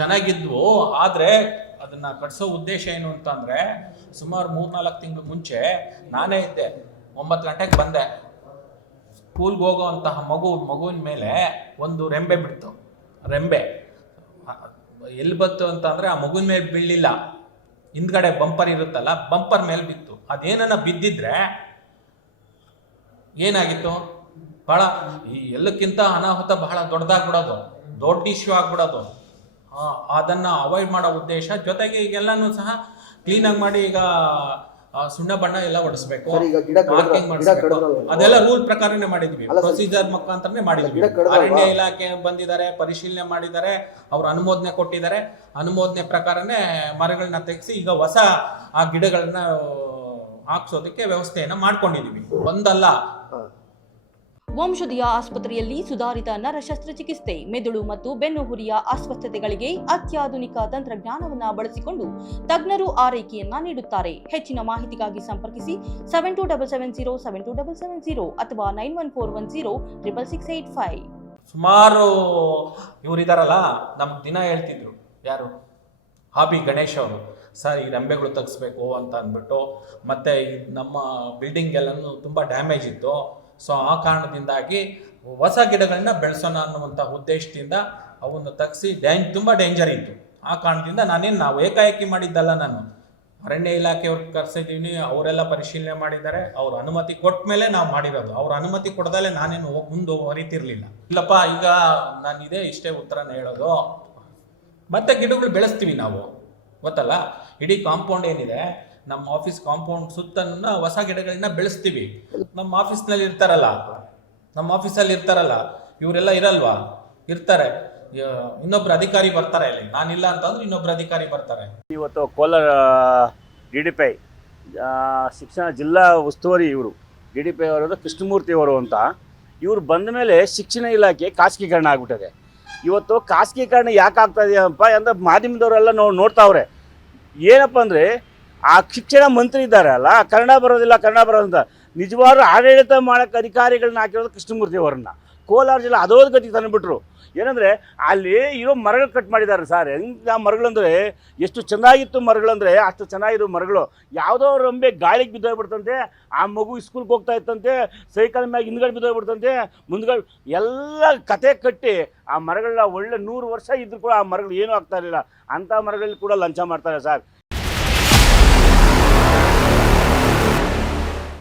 ಚೆನ್ನಾಗಿದ್ವು. ಆದರೆ ಅದನ್ನು ಕಟ್ಸೋ ಉದ್ದೇಶ ಏನು ಅಂತಂದರೆ, ಸುಮಾರು 3-4 ತಿಂಗಳು ಮುಂಚೆ ನಾನೇ ಇದ್ದೆ. 9 ಗಂಟೆಗೆ ಬಂದೆ. ಸ್ಕೂಲ್ಗೆ ಹೋಗೋವಂತಹ ಮಗುವಿನ ಮೇಲೆ ಒಂದು ರೆಂಬೆ ಬಿಡ್ತು. ರೆಂಬೆ ಎಲ್ಲಿ ಬಂತು ಅಂತಂದರೆ ಆ ಮಗುವಿನ ಮೇಲೆ ಬೀಳಲಿಲ್ಲ, ಹಿಂದ್ಗಡೆ ಬಂಪರ್ ಇರುತ್ತಲ್ಲ, ಬಂಪರ್ ಮೇಲೆ ಬಿತ್ತು. ಅದೇನನ್ನ ಬಿದ್ದಿದ್ರೆ ಏನಾಗಿತ್ತು, ಭಾಳ ಈ ಎಲ್ಲಕ್ಕಿಂತ ಅನಾಹುತ ಬಹಳ ದೊಡ್ಡದಾಗ್ಬಿಡೋದು, ದೊಡ್ಡ ಇಶ್ಯೂ ಆಗ್ಬಿಡೋದು. ಅದನ್ನು ಅವಾಯ್ಡ್ ಮಾಡೋ ಉದ್ದೇಶ ಜೊತೆಗೆ ಈಗೆಲ್ಲನೂ ಸಹ ಕ್ಲೀನಾಗಿ ಮಾಡಿ, ಈಗ ಸುಣ್ಣ ಬಣ್ಣ ಎಲ್ಲ ಹೊಡಿಸ್ಬೇಕು, ಪಾರ್ಕಿಂಗ್ ಮಾಡಿಸ್ಬೇಕು, ಅದೆಲ್ಲ ರೂಲ್ ಪ್ರಕಾರನೇ ಮಾಡಿದ್ವಿ, ಪ್ರೊಸೀಜರ್ ಮುಖಾಂತರನೇ ಮಾಡಿದ್ವಿ. ಅರಣ್ಯ ಇಲಾಖೆ ಬಂದಿದ್ದಾರೆ, ಪರಿಶೀಲನೆ ಮಾಡಿದ್ದಾರೆ, ಅವ್ರು ಅನುಮೋದನೆ ಕೊಟ್ಟಿದ್ದಾರೆ. ಅನುಮೋದನೆ ಪ್ರಕಾರನೇ ಮರಗಳನ್ನ ತೆಗೆಸಿ ಈಗ ಹೊಸ ಆ ಗಿಡಗಳನ್ನ ಹಾಕ್ಸೋದಕ್ಕೆ ವ್ಯವಸ್ಥೆಯನ್ನು ಮಾಡ್ಕೊಂಡಿದೀವಿ. ಒಂದಲ್ಲ, ವಂಶದಿಯ ಆಸ್ಪತ್ರೆಯಲ್ಲಿ ಸುಧಾರಿತ ನರ ಶಸ್ತ್ರಚಿಕಿತ್ಸೆ, ಮೆದುಳು ಮತ್ತು ಬೆನ್ನುಹುರಿಯ ಅಸ್ವಸ್ಥತೆಗಳಿಗೆ ಅತ್ಯಾಧುನಿಕ ತಂತ್ರಜ್ಞಾನವನ್ನು ಬಳಸಿಕೊಂಡು ತಜ್ಞರು ಆರೈಕೆಯನ್ನ ನೀಡುತ್ತಾರೆ. ಹೆಚ್ಚಿನ ಮಾಹಿತಿಗಾಗಿ ಸಂಪರ್ಕಿಸಿ 7277072770 ಅಥವಾ 9141066685. ಸುಮಾರು ಇವರಿದಾರಲ್ಲ, ನಮ್ಗೆ ದಿನ ಹೇಳ್ತಿದ್ರು, ಯಾರು ಹಾಬಿ ಗಣೇಶ್ ಅವರು, ಸರ್ ಈ ರೆಂಬೆಗಳು ತೆಗಿಸ್ಬೇಕು ಅಂತ ಅಂದ್ಬಿಟ್ಟು. ಮತ್ತು ನಮ್ಮ ಬಿಲ್ಡಿಂಗ್ ಎಲ್ಲನೂ ತುಂಬ ಡ್ಯಾಮೇಜ್ ಇತ್ತು. ಸೊ ಆ ಕಾರಣದಿಂದಾಗಿ ಹೊಸ ಗಿಡಗಳನ್ನ ಬೆಳೆಸೋಣ ಅನ್ನುವಂಥ ಉದ್ದೇಶದಿಂದ ಅವನ್ನು ತೆಗೆಸಿ ತುಂಬ ಡೇಂಜರ್ ಇತ್ತು. ಆ ಕಾರಣದಿಂದ ನಾವು ಏಕಾಏಕಿ ಮಾಡಿದ್ದಲ್ಲ, ನಾನು ಅರಣ್ಯ ಇಲಾಖೆಯವ್ರಿಗೆ ಕರೆಸಿದ್ದೀನಿ, ಅವರೆಲ್ಲ ಪರಿಶೀಲನೆ ಮಾಡಿದ್ದಾರೆ. ಅವ್ರ ಅನುಮತಿ ಕೊಟ್ಟ ಮೇಲೆ ನಾವು ಮಾಡಿರೋದು. ಅವ್ರ ಅನುಮತಿ ಕೊಡದಲ್ಲೇ ನಾನೇನು ಮುಂದುವರಿತಿರ್ಲಿಲ್ಲ. ಇಲ್ಲಪ್ಪ, ಈಗ ನಾನು ಇಷ್ಟೇ ಉತ್ತರನ ಹೇಳೋದು. ಮತ್ತೆ ಗಿಡಗಳು ಬೆಳೆಸ್ತೀವಿ ನಾವು, ಗೊತ್ತಲ್ಲ. ಇಡೀ ಕಾಂಪೌಂಡ್ ಏನಿದೆ, ನಮ್ಮ ಆಫೀಸ್ ಕಾಂಪೌಂಡ್ ಸುತ್ತನ್ನ ಹೊಸ ಗಿಡಗಳನ್ನ ಬೆಳೆಸ್ತೀವಿ. ನಮ್ಮ ಆಫೀಸ್ನಲ್ಲಿ ಇರ್ತಾರಲ್ಲ, ಇವರೆಲ್ಲ ಇರಲ್ವಾ? ಇರ್ತಾರೆ. ಇನ್ನೊಬ್ರು ಅಧಿಕಾರಿ ಬರ್ತಾರೆ ಇಲ್ಲಿ, ನಾನಿಲ್ಲ ಅಂತಂದ್ರೆ ಇನ್ನೊಬ್ರು ಅಧಿಕಾರಿ ಬರ್ತಾರೆ. ಇವತ್ತು ಕೋಲಾರ DDPI ಶಿಕ್ಷಣ ಜಿಲ್ಲಾ ಉಸ್ತುವಾರಿ ಇವರು DDPI ಅವರಾದ ಕೃಷ್ಣಮೂರ್ತಿ ಅವರು ಅಂತ. ಇವರು ಬಂದ ಮೇಲೆ ಶಿಕ್ಷಣ ಇಲಾಖೆ ಖಾಸಗೀಕರಣ ಆಗ್ಬಿಟ್ಟಿದೆ. ಇವತ್ತು ಖಾಸಗೀಕರಣ ಯಾಕೆ ಆಗ್ತಾ ಇದೆಯಪ್ಪ ಅಂತ ಮಾಧ್ಯಮದವರೆಲ್ಲ ನೋಡ್ತಾವ್ರೆ. ಏನಪ್ಪ ಅಂದರೆ, ಆ ಶಿಕ್ಷಣ ಮಂತ್ರಿ ಇದ್ದಾರೆ ಅಲ್ಲ, ಕನ್ನಡ ಬರೋದಿಲ್ಲ ನಿಜವಾದ ಆಡಳಿತ ಮಾಡೋಕ್ಕೆ ಅಧಿಕಾರಿಗಳನ್ನ ಹಾಕಿರೋದು ಕೃಷ್ಣಮೂರ್ತಿ ಅವರನ್ನ. ಕೋಲಾರ ಜಿಲ್ಲೆ ಅಧೋಗತಿಗೆ ತಂದುಬಿಟ್ರು. ಏನಂದರೆ, ಅಲ್ಲಿ ಇರೋ ಮರಗಳು ಕಟ್ ಮಾಡಿದ್ದಾರೆ ಸರ್. ಹೆಂಗೆ ಮರಗಳಂದರೆ ಎಷ್ಟು ಚೆನ್ನಾಗಿತ್ತು ಮರಗಳಂದರೆ ಅಷ್ಟು ಚೆನ್ನಾಗಿರೋ ಮರಗಳು. ಯಾವುದೋ ರಂಬೆ ಗಾಳಿಗೆ ಬಿದ್ದೋಗ್ಬಿಡ್ತಂತೆ, ಆ ಮಗು ಸ್ಕೂಲ್ಗೆ ಹೋಗ್ತಾ ಇತ್ತಂತೆ, ಸೈಕಲ್ ಮ್ಯಾಗ ಹಿಂದ್ಗಡೆ ಬಿದ್ದೋಗ್ಬಿಡ್ತಂತೆ, ಮುಂದ್ಗಡೆ ಎಲ್ಲ ಕತೆ ಕಟ್ಟಿ ಆ ಮರಗಳನ್ನ ಒಳ್ಳೆ 100 ವರ್ಷ ಇದ್ರೂ ಕೂಡ ಆ ಮರಗಳು ಏನೂ ಆಗ್ತಾ ಇರಲಿಲ್ಲ. ಅಂಥ ಮರಗಳಲ್ಲಿ ಕೂಡ ಲಂಚ ಮಾಡ್ತಾರೆ ಸರ್.